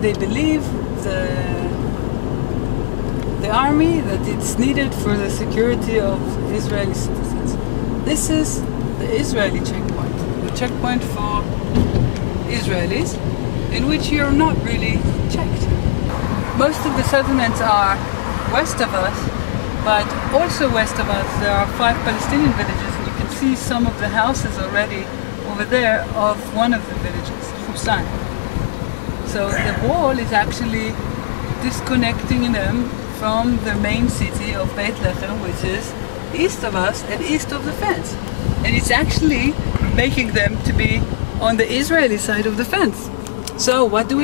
they believe the army that it's needed for the security of Israeli citizens. This is the Israeli checkpoint, the checkpoint for Israelis, in which you're not really checked. Most of the settlements are west of us, but also west of us there are 5 Palestinian villages, and you can see some of the houses already over there of one of the villages, Hussein. So the wall is actually disconnecting them from the main city of Beit Lechem, which is east of us and east of the fence. And it's actually making them to be on the Israeli side of the fence. So what do?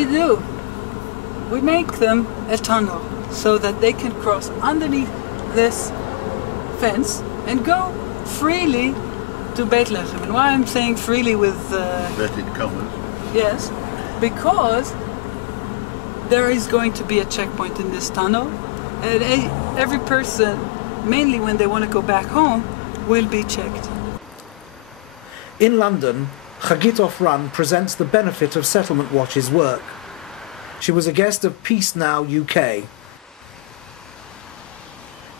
We make them a tunnel so that they can cross underneath this fence and go freely to Beit Lechem. And why I'm saying freely with... inverted commas. Yes, because there is going to be a checkpoint in this tunnel, and every person, mainly when they want to go back home, will be checked. In London, Hagit Ofran presents the benefit of Settlement Watch's work. She was a guest of Peace Now UK.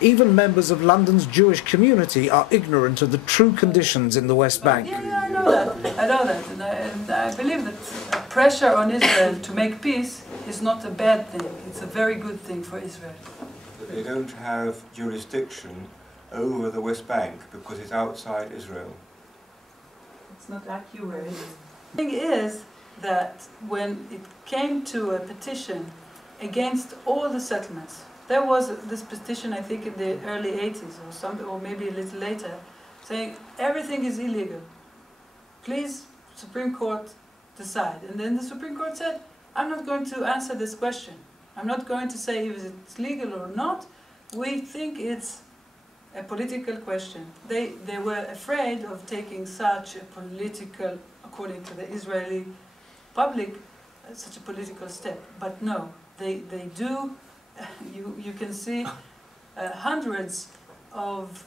Even members of London's Jewish community are ignorant of the true conditions in the West Bank. Yeah, I know that. I know that. And I believe that pressure on Israel to make peace is not a bad thing. It's a very good thing for Israel. But they don't have jurisdiction over the West Bank because it's outside Israel. It's not accurate. The thing is that when it came to a petition against all the settlements, there was this petition, I think, in the early 80s or maybe a little later, saying everything is illegal. Please, Supreme Court, decide. And then the Supreme Court said, I'm not going to answer this question. I'm not going to say if it's legal or not. We think it's a political question. They were afraid of taking such a political, according to the Israeli public, such a political step. But no, they do. You can see hundreds of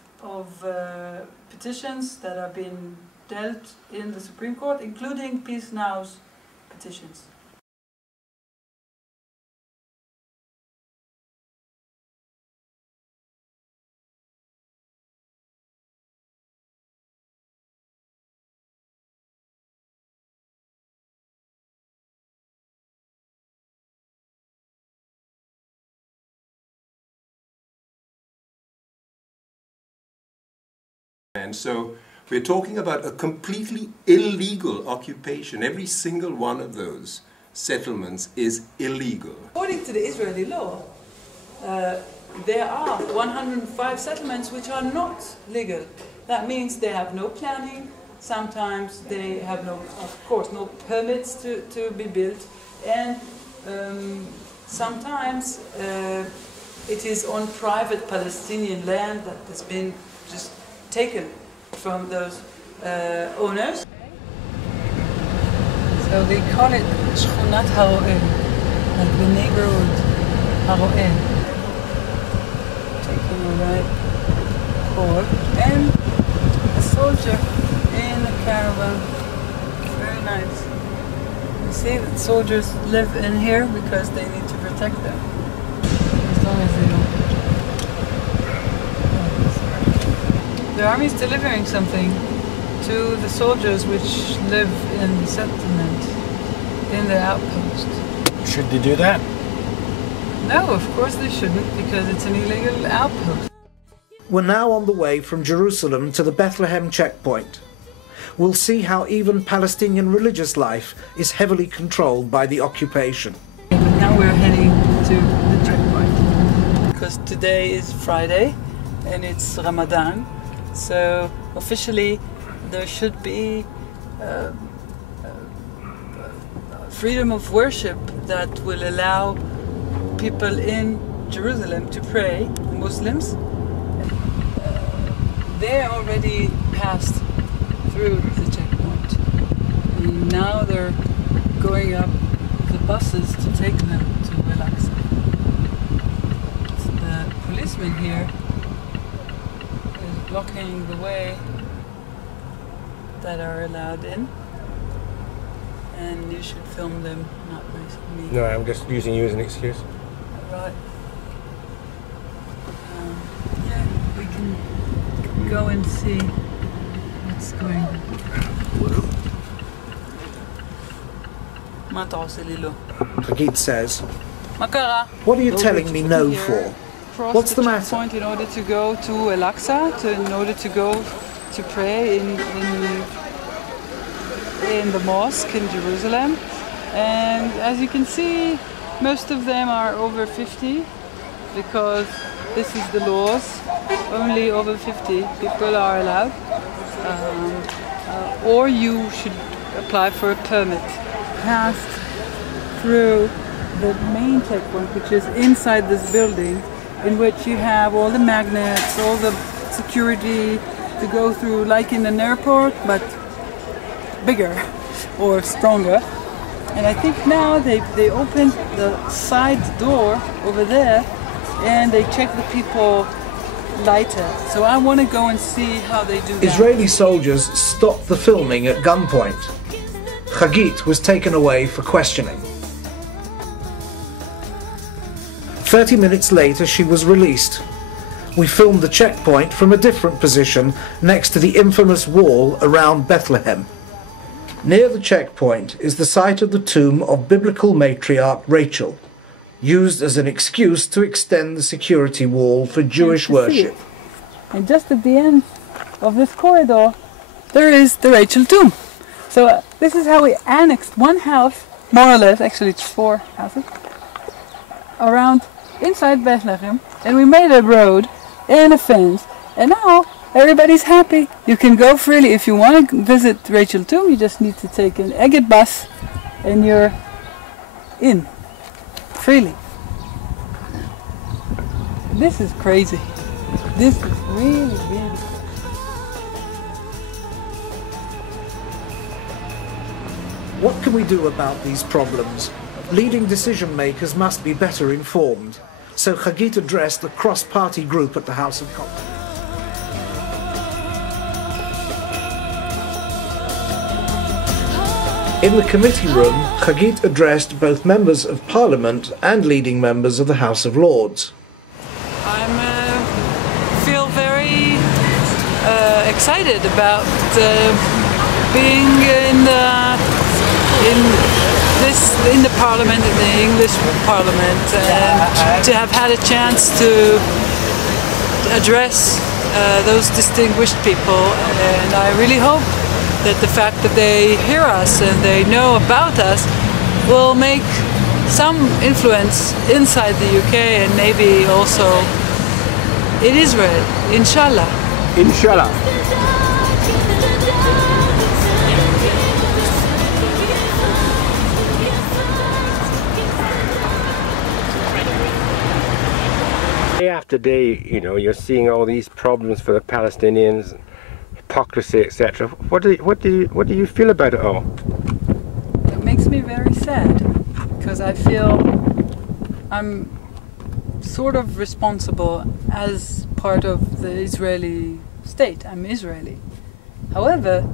petitions that are being dealt in the Supreme Court, including Peace Now's petitions. And so we're talking about a completely illegal occupation. Every single one of those settlements is illegal. According to the Israeli law, there are 105 settlements which are not legal. That means they have no planning. Sometimes they have no, of course, no permits to be built, and sometimes it is on private Palestinian land that has been just taken from those owners. So they call it Shchunat Haro'eh, like the neighborhood Haro'eh. Taking a right forward, and a soldier in a caravan. Very nice. You see that soldiers live in here because they need to protect them, as long as they don't. The army is delivering something to the soldiers which live in the settlement, in the outpost. Should they do that? No, of course they shouldn't, because it's an illegal outpost. We're now on the way from Jerusalem to the Bethlehem checkpoint. We'll see how even Palestinian religious life is heavily controlled by the occupation. But now we're heading to the checkpoint, because today is Friday and it's Ramadan. So officially there should be freedom of worship that will allow people in Jerusalem to pray, Muslims. They already passed through the checkpoint, and now they're going up the buses to take them to Al-Aqsa. The policeman here blocking the way that are allowed in, and you should film them, not me. No, I'm just using you as an excuse. Right. Yeah, we can go and see what's going on. Hagit says, Makara. "What are you telling me no for? What's the matter?" Point in order to go to Al-Aqsa, in order to go to pray in the mosque in Jerusalem. And as you can see, most of them are over 50 because this is the laws. Only over 50 people are allowed. Or you should apply for a permit. Passed through the main checkpoint, which is inside this building, in which you have all the magnets, all the security to go through, like in an airport, but bigger or stronger. And I think now they opened the side door over there and they check the people lighter. So I want to go and see how they do that. Israeli soldiers stopped the filming at gunpoint. Hagit was taken away for questioning. 30 minutes later, she was released. We filmed the checkpoint from a different position next to the infamous wall around Bethlehem. Near the checkpoint is the site of the tomb of biblical matriarch Rachel, used as an excuse to extend the security wall for Jewish worship. And just at the end of this corridor, there is the Rachel tomb. So this is how we annexed one house, more or less, actually it's 4 houses, around inside Bethlehem, and we made a road and a fence, and now everybody's happy. You can go freely. If you want to visit Rachel tomb, you just need to take an Hagit bus and you're in freely. This is crazy. This is really, really crazy. What can we do about these problems? Leading decision makers must be better informed. So Hagit addressed the cross-party group at the House of Commons. In the committee room, Hagit addressed both members of Parliament and leading members of the House of Lords. I feel very excited about being in the Parliament, in the English Parliament, and to have had a chance to address those distinguished people. And I really hope that the fact that they hear us and they know about us will make some influence inside the UK and maybe also in Israel, inshallah. Inshallah. Day after day, you know, you're seeing all these problems for the Palestinians, hypocrisy, etc. What do you feel about it all? It makes me very sad because I feel I'm sort of responsible as part of the Israeli state. I'm Israeli. However,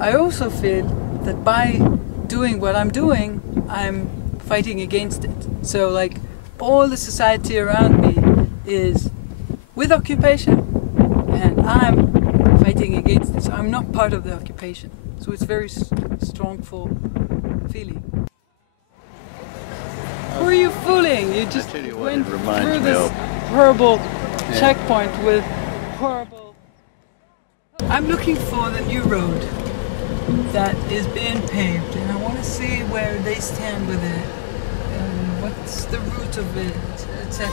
I also feel that by doing what I'm doing, I'm fighting against it. So like all the society around me is with occupation and I'm fighting against it. So I'm not part of the occupation. So it's very strongful feeling. Who are you fooling? You just went through this horrible checkpoint with horrible... I'm looking for the new road that is being paved and I want to see where they stand with it and what's the route of it, etc.